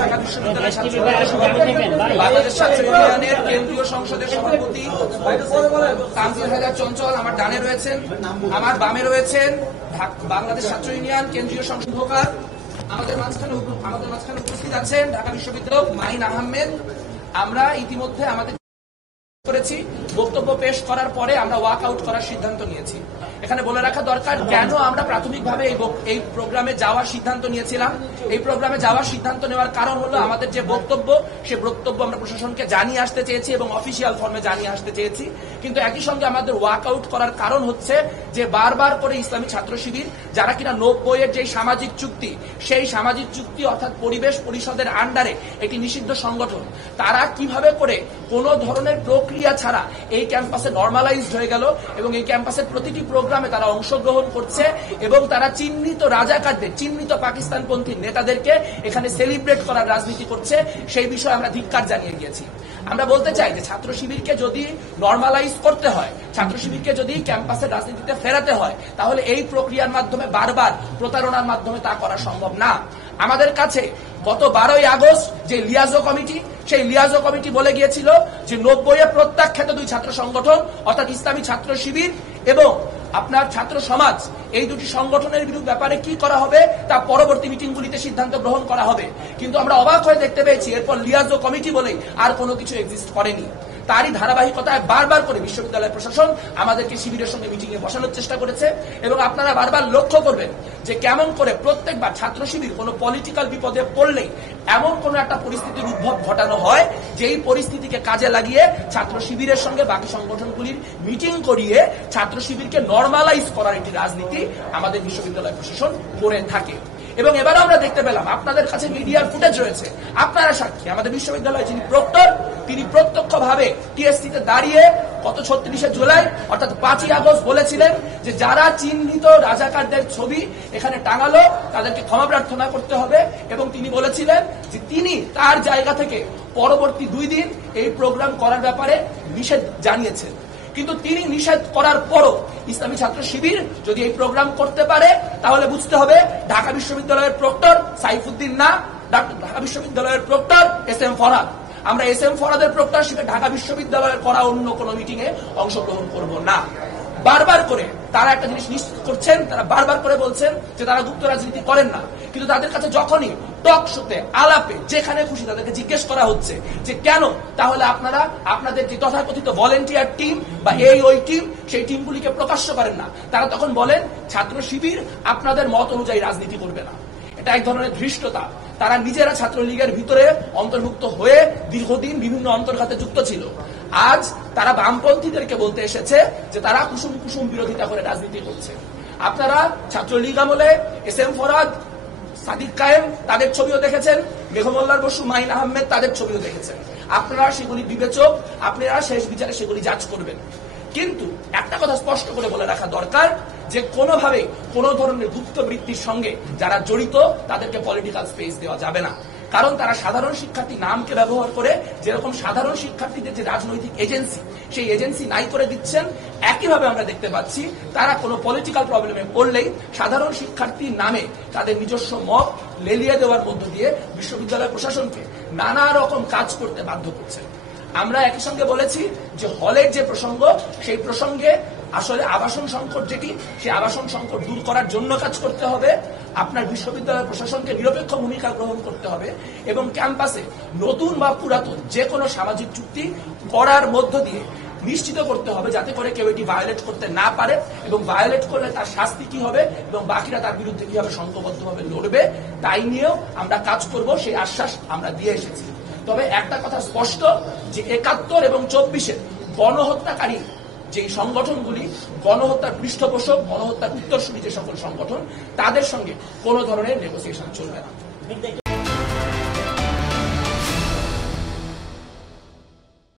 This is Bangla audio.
ঢাকা বিশ্ববিদ্যালয়ের বাংলাদেশ ছাত্র ইউনিয়নের কেন্দ্রীয় সংসদের সভাপতি তানজিল হায়দার চঞ্চল আমার ডানে রয়েছেন, আমার বামে রয়েছেন বাংলাদেশ ছাত্র ইউনিয়ন কেন্দ্রীয় সংসদ সভাপতি। আমাদের মাঝখানে উপস্থিত আছেন ঢাকা বিশ্ববিদ্যালয় মাইন আহমেদ। আমরা ইতিমধ্যে আমাদের করেছি, বক্তব্য পেশ করার পরে আমরা ওয়াক আউট করার সিদ্ধান্ত নিয়েছি। এখানে বলে রাখা দরকার কেন আমরা প্রাথমিকভাবে এই প্রোগ্রামে যাওয়ার সিদ্ধান্ত নিয়েছিলাম। এই প্রোগ্রামে যাওয়ার সিদ্ধান্ত নেওয়ার কারণ হলো আমাদের যে বক্তব্য, সে বক্তব্য আমরা প্রশাসনকে জানিয়ে আসতে চেয়েছি এবং অফিসিয়াল ফর্মে জানিয়ে আসতে চেয়েছি। কিন্তু একই সঙ্গে আমাদের ওয়াক আউট করার কারণ হচ্ছে যে বারবার করে ইসলামী ছাত্র শিবির, যারা কিনা 90-এর যে সামাজিক চুক্তি, সেই সামাজিক চুক্তি অর্থাৎ পরিবেশ পরিষদের আন্ডারে একটি নিষিদ্ধ সংগঠন, তারা কিভাবে করে কোনো ধরনের প্রক্রিয়া ছাড়া এই ক্যাম্পাসে নর্মালাইজড হয়ে গেল এবং এই ক্যাম্পাসের প্রতিটি প্রোগ্রামে তারা অংশগ্রহণ করছে এবং তারা চিহ্নিত রাজাকারদের, চিহ্নিত পাকিস্তানপন্থী নেতাদেরকে এখানে সেলিব্রেট করার রাজনীতি করছে, সেই বিষয়ে আমরা ধিক্কার জানিয়ে গিয়েছি। আমরা বলতে চাই যে ছাত্র শিবিরকে যদি নর্মালাইজ করতে হয়, ছাত্র শিবিরকে যদি ক্যাম্পাসের রাজনীতিতে ফেরাতে হয়, তাহলে এই প্রক্রিয়ার মাধ্যমে বারবার প্রতারণার মাধ্যমে তা করা সম্ভব না। আমাদের কাছে গত 12ই আগস্ট যে লিয়াজো কমিটি, সেই লিয়াজো কমিটি বলে গিয়েছিল যে 90-এ প্রত্যাখ্যাত দুই ছাত্র সংগঠন অর্থাৎ ইসলামী ছাত্র শিবির এবং আপনার ছাত্র সমাজ, এই দুটি সংগঠনের বিরুদ্ধে ব্যাপারে কি করা হবে তা পরবর্তী মিটিংগুলিতে সিদ্ধান্ত গ্রহণ করা হবে। কিন্তু আমরা অবাক হয়ে দেখতে পেয়েছি এরপর লিয়াজো কমিটি বলেই আর কোনো কিছু এক্সিস্ট করেনি। তারই ধারাবাহিকতায় বারবার করে বিশ্ববিদ্যালয় প্রশাসন আমাদেরকে শিবিরের সঙ্গে মিটিংয়ে বসানোর চেষ্টা করেছে এবং আপনারা বারবার লক্ষ্য করবেন যে কেমন করে প্রত্যেকবার ছাত্র শিবির কোনো পলিটিক্যাল বিপদে পড়লেই এমন কোন একটা পরিস্থিতির উদ্ভব ঘটানো হয়, যেই পরিস্থিতিকে কাজে লাগিয়ে ছাত্র শিবিরের সঙ্গে বাকি সংগঠনগুলির মিটিং করিয়ে ছাত্র শিবিরকে নর্মালাইজ করার একটি রাজনীতি আমাদের বিশ্ববিদ্যালয় প্রশাসন করে থাকে। এবং এবারও আমরা দেখতে পেলাম, আপনাদের কাছে মিডিয়ার ফুটেজ রয়েছে, আপনারা সাক্ষী, আমাদের বিশ্ববিদ্যালয়ের যিনি প্রক্টর, তিনি প্রত্যক্ষভাবে টিএসসিতে দাঁড়িয়ে গত 36শে জুলাই অর্থাৎ 5ই আগস্ট বলেছিলেন যে যারা চিহ্নিত রাজাকারদের ছবি এখানে টাঙালো তাদেরকে ক্ষমা প্রার্থনা করতে হবে এবং তিনি বলেছিলেন যে তিনি তার জায়গা থেকে পরবর্তী 2 দিন এই প্রোগ্রাম করার ব্যাপারে নিষেধ জানিয়েছেন। কিন্তু তিনি নিষেধ করার পরও ইসলামী ছাত্র শিবির যদি এই প্রোগ্রাম করতে পারে, তাহলে বুঝতে হবে ঢাকা বিশ্ববিদ্যালয়ের প্রক্টর সাইফুদ্দিন না, ঢাকা বিশ্ববিদ্যালয়ের প্রক্টর SM ফরহাদ। আমরা SM ফরহাদের প্রক্টরশিপে ঢাকা বিশ্ববিদ্যালয়ের করা অন্য কোনো মিটিং এ অংশগ্রহণ করব না। বারবার করে তারা একটা জিনিস নিশ্চিত করছেন, তারা বারবার করে বলছেন যে তারা গুপ্ত রাজনীতি করেন না। কিন্তু তাদের কাছে যখনই টক শোতে, আলাপে, যেখানে খুশি তাদেরকে জিজ্ঞেস করা হচ্ছে যে কেন তাহলে আপনারা আপনাদের যে তথাকথিত ভলেন্টিয়ার টিম বা ওই টিম, সেই টিমগুলিকে প্রকাশ্য করেন না, তারা তখন বলেন ছাত্র শিবির আপনাদের মত অনুযায়ী রাজনীতি করবে না। এটা এক ধরনের ধৃষ্টতা। তারা নিজেরা ছাত্রলীগের ভিতরে অন্তর্ভুক্ত হয়ে দীর্ঘদিন বিভিন্ন অন্তর্ঘাতে যুক্ত ছিল। আজ তারা বামপন্থীদেরকে বলতে এসেছে যে তারা কুসুম কুসুম বিরোধিতা করে রাজনীতি করছে। আপনারা ছাত্রলীগ আমলে SM ফরহাদ, সাদিক কায়েম তাদের ছবিও দেখেছেন, মেঘমল্লার বসু, মাইন আহমেদ তাদের ছবিও দেখেছেন। আপনারা সেগুলি বিবেচক, আপনারা শেষ বিচারে সেগুলি জাজ করবেন। কিন্তু একটা কথা স্পষ্ট করে বলে রাখা দরকার যে কোনোভাবে কোনো ধরনের গুপ্ত বৃত্তির সঙ্গে যারা জড়িত তাদেরকে পলিটিক্যাল স্পেস দেওয়া যাবে না। কারণ তারা সাধারণ শিক্ষার্থী নামকে ব্যবহার করে যেরকম সাধারণ শিক্ষার্থীদের যে রাজনৈতিক এজেন্সি, সেই এজেন্সি নাই করে দিচ্ছেন। একইভাবে আমরা দেখতে পাচ্ছি তারা কোনো পলিটিক্যাল প্রবলেমে পড়লেই সাধারণ শিক্ষার্থীর নামে তাদের নিজস্ব মত লেলিয়ে দেওয়ার মধ্য দিয়ে বিশ্ববিদ্যালয় প্রশাসনকে নানা রকম কাজ করতে বাধ্য করছে। আমরা একই সঙ্গে বলেছি যে হলের যে প্রসঙ্গ, সেই প্রসঙ্গে আসলে আবাসন সংকট যেটি, সেই আবাসন সংকট দূর করার জন্য কাজ করতে হবে। আপনার বিশ্ববিদ্যালয় প্রশাসনকে নিরপেক্ষ ভূমিকা গ্রহণ করতে হবে এবং ক্যাম্পাসে নতুন বা পুরাতন যে কোনো সামাজিক চুক্তি করার মধ্য দিয়ে নিশ্চিত করতে হবে যাতে করে কেউ এটি ভায়োলেট করতে না পারে এবং ভায়োলেট করলে তার শাস্তি কি হবে এবং বাকিরা তার বিরুদ্ধে কিভাবে সংঘবদ্ধভাবে লড়বে, তাই নিয়েও আমরা কাজ করব, সেই আশ্বাস আমরা দিয়ে এসেছি। তবে একটা কথা স্পষ্ট যে 71 এবং 24-এর গণহত্যাকারী যে সংগঠনগুলি, গণহত্যার পৃষ্ঠপোষক, গণহত্যার উত্তরসূরি যে সকল সংগঠন, তাদের সঙ্গে কোনো ধরনের নেগোসিয়েশন চলবে না।